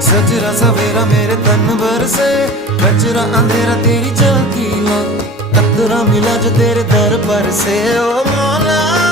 सजरा सवेरा मेरे तन भर से, कचरा अंधेरा तेरी झांकी ला, कतरा मिला जो तेरे दर पर से। ओ मौला